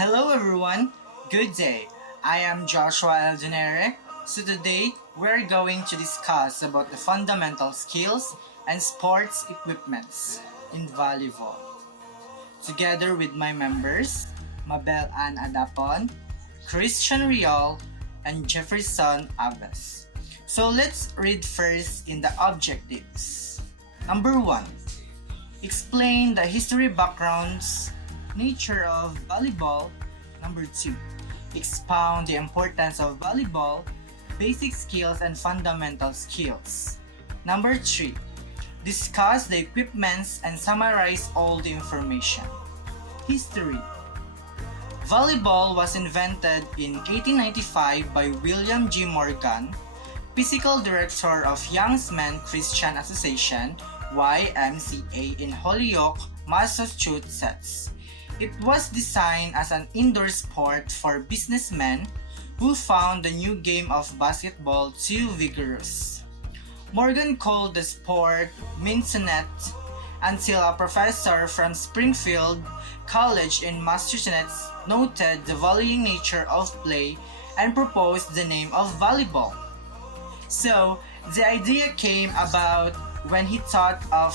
Hello everyone, good day. I am Joshua Donaire. So today we're going to discuss about the fundamental skills and sports equipments in volleyball. Together with my members, Mabel and Adapon, Christian Rial, and Jefferson Aves. So let's read first in the objectives. Number 1. Explain the history backgrounds, nature of volleyball. Number 2. Expound the importance of volleyball, basic skills and fundamental skills. Number 3. Discuss the equipments and summarize all the information. History. Volleyball was invented in 1895 by William G. Morgan, Physical Director of Young Men's Christian Association, YMCA, in Holyoke, Massachusetts. It was designed as an indoor sport for businessmen who found the new game of basketball too vigorous. Morgan called the sport Mintonette until a professor from Springfield College in Massachusetts noted the volleying nature of play and proposed the name of volleyball. So, the idea came about when he thought of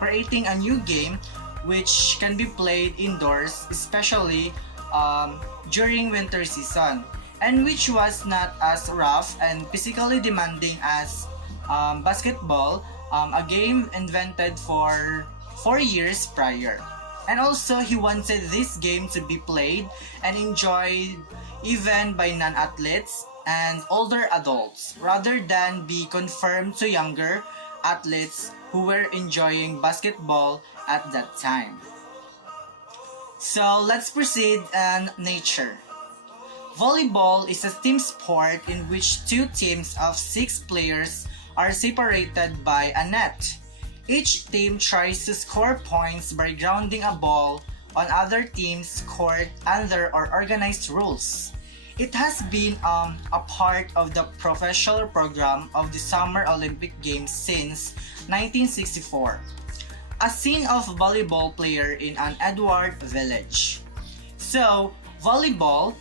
creating a new game which can be played indoors, especially during winter season, and which was not as rough and physically demanding as basketball, a game invented for 4 years prior. And also, he wanted this game to be played and enjoyed even by non-athletes and older adults, rather than be confined to younger athletes who were enjoying basketball at that time. So let's proceed on nature. Volleyball is a team sport in which two teams of 6 players are separated by a net. Each team tries to score points by grounding a ball on other teams' court under or organized rules. It has been a part of the professional program of the Summer Olympic Games since 1964. A scene of volleyball player in an Edward village. So, volleyball,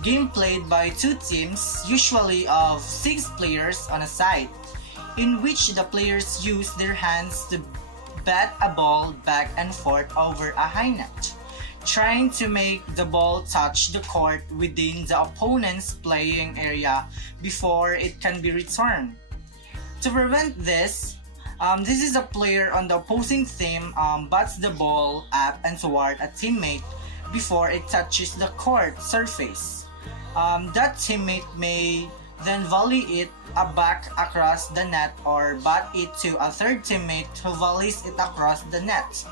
game played by 2 teams, usually of 6 players on a side, in which the players use their hands to bat a ball back and forth over a high net, trying to make the ball touch the court within the opponent's playing area before it can be returned. To prevent this, this is a player on the opposing team bats the ball up and toward a teammate before it touches the court surface. That teammate may then volley it back across the net or bat it to a third teammate who volleys it across the net.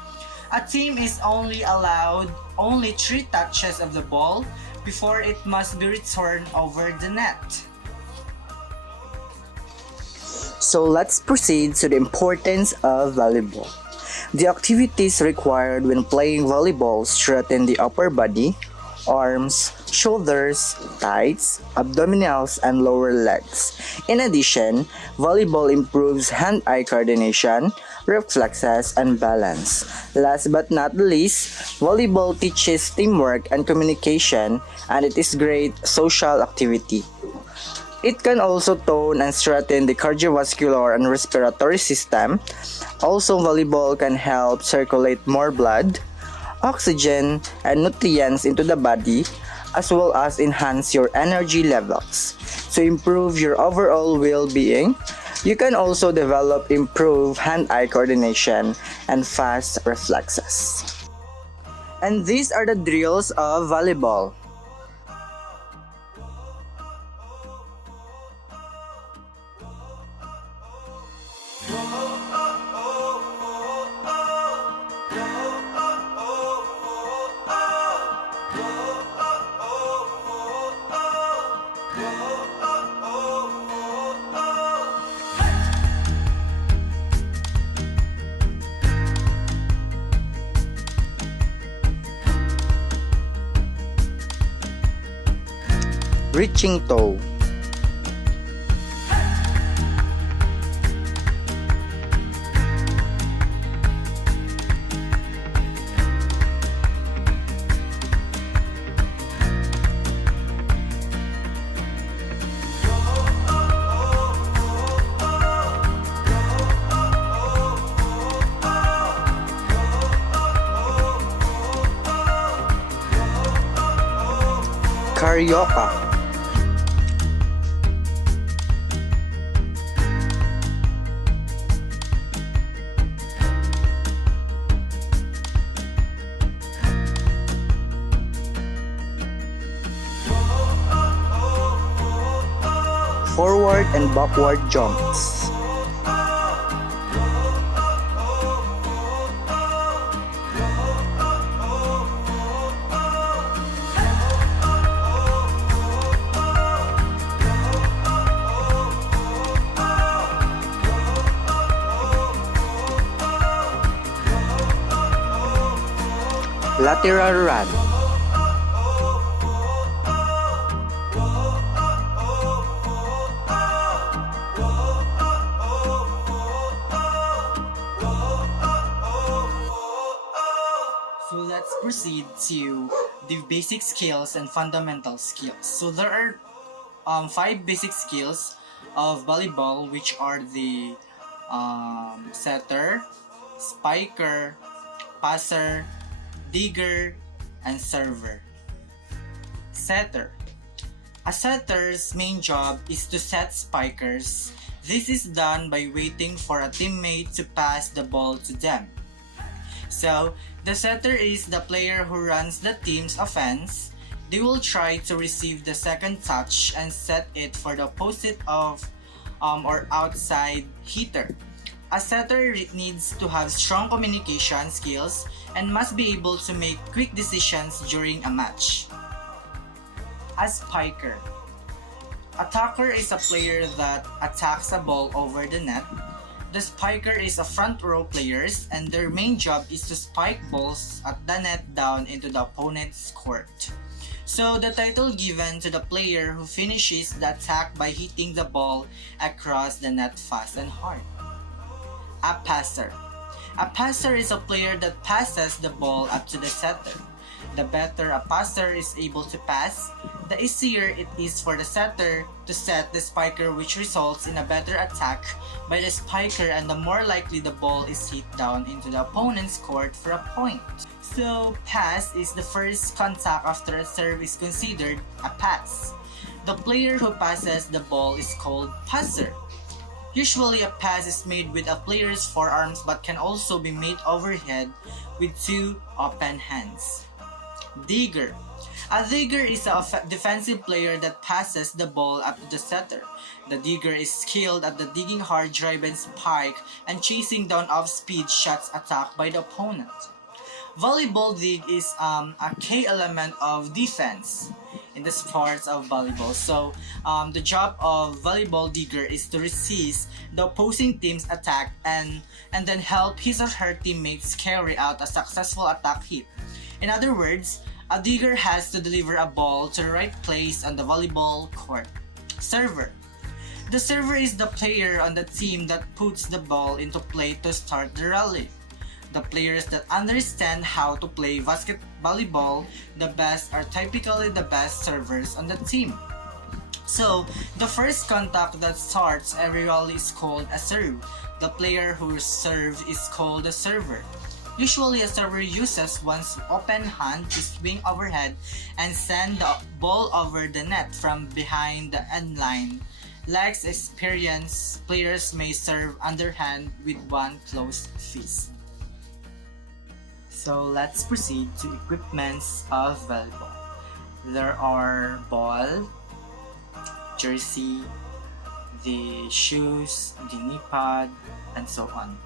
A team is only allowed 3 touches of the ball before it must be returned over the net. So let's proceed to the importance of volleyball. The activities required when playing volleyball strengthen the upper body, arms, shoulders, thighs, abdominals, and lower legs. In addition, volleyball improves hand-eye coordination, reflexes, and balance. Last but not least, volleyball teaches teamwork and communication, and it is great social activity. It can also tone and strengthen the cardiovascular and respiratory system. Also, volleyball can help circulate more blood, oxygen, and nutrients into the body, as well as enhance your energy levels. To improve your overall well-being, you can also develop improved hand-eye coordination and fast reflexes. And these are the drills of volleyball. Reaching toe. Carioca, forward and backward jumps, lateral run, So let's proceed to the basic skills and fundamental skills. So there are five basic skills of volleyball, which are the setter, spiker, passer, digger, and server. Setter. A setter's main job is to set spikers. This is done by waiting for a teammate to pass the ball to them. So, the setter is the player who runs the team's offense. They will try to receive the second touch and set it for the opposite of or outside hitter. A setter needs to have strong communication skills and must be able to make quick decisions during a match. A spiker. Attacker is a player that attacks a ball over the net. The spiker is a front row players and their main job is to spike balls at the net down into the opponent's court. So the title given to the player who finishes the attack by hitting the ball across the net fast and hard. A passer. A passer is a player that passes the ball up to the setter. The better a passer is able to pass, the easier it is for the setter to set the spiker, which results in a better attack by the spiker, and the more likely the ball is hit down into the opponent's court for a point. So pass is the first contact after a serve is considered a pass. The player who passes the ball is called passer. Usually a pass is made with a player's forearms but can also be made overhead with two open hands. Digger. A digger is a defensive player that passes the ball up to the setter. The digger is skilled at the digging hard drive and spike and chasing down off-speed shots attacked by the opponent. Volleyball dig is a key element of defense in the sports of volleyball. So the job of volleyball digger is to resist the opposing team's attack and then help his or her teammates carry out a successful attack hit. In other words, a digger has to deliver a ball to the right place on the volleyball court. Server. The server is the player on the team that puts the ball into play to start the rally. The players that understand how to play volleyball the best are typically the best servers on the team. So, the first contact that starts every rally is called a serve. The player who serves is called a server. Usually, a server uses one's open hand to swing overhead and send the ball over the net from behind the end line. Less experienced players may serve underhand with one closed fist. So let's proceed to equipments of volleyball. There are ball, jersey, the shoes, the knee pad, and so on.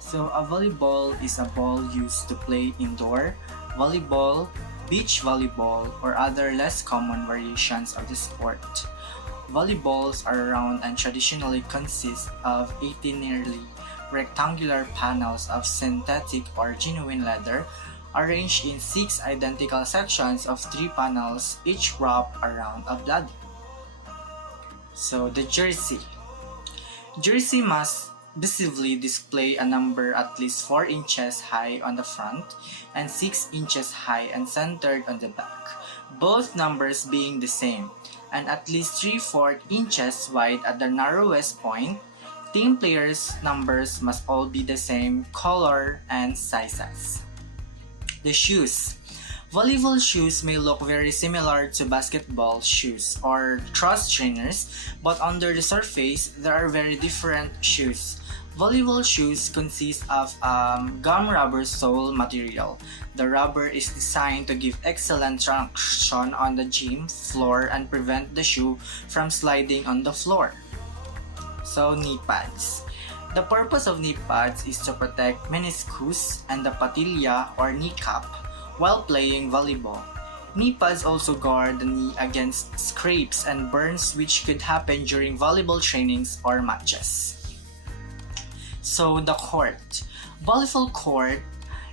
So a volleyball is a ball used to play indoor volleyball, beach volleyball, or other less common variations of the sport. Volleyballs are round and traditionally consist of 18 nearly rectangular panels of synthetic or genuine leather arranged in 6 identical sections of 3 panels, each wrapped around a bladder. So the jersey. Jersey must visibly display a number at least 4 inches high on the front and 6 inches high and centered on the back, both numbers being the same, and at least 3/4 inches wide at the narrowest point. Team players' numbers must all be the same color and sizes. The shoes. Volleyball shoes may look very similar to basketball shoes or cross trainers, but under the surface, there are very different shoes. Volleyball shoes consist of gum rubber sole material. The rubber is designed to give excellent traction on the gym floor and prevent the shoe from sliding on the floor. So, knee pads. The purpose of knee pads is to protect meniscus and the patella or kneecap while playing volleyball. Knee pads also guard the knee against scrapes and burns which could happen during volleyball trainings or matches. So the court. Volleyball court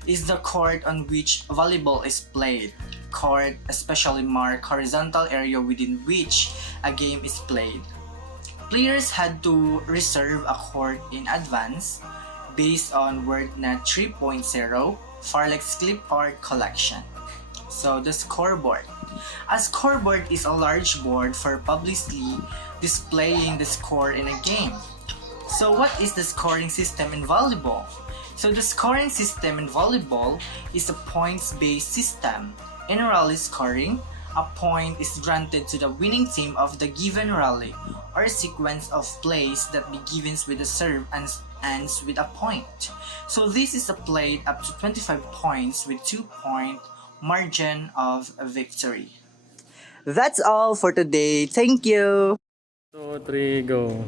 is the court on which volleyball is played. Court especially mark horizontal area within which a game is played. Players had to reserve a court in advance based on WordNet 3.0 Farlex clip art collection. So the scoreboard. A scoreboard is a large board for publicly displaying the score in a game. So what is the scoring system in volleyball? So the scoring system in volleyball is a points-based system. In rally scoring, a point is granted to the winning team of the given rally or sequence of plays that begins with a serve and ends with a point. So this is played up to 25 points with 2-point margin of victory. That's all for today. Thank you. 2, 3, go.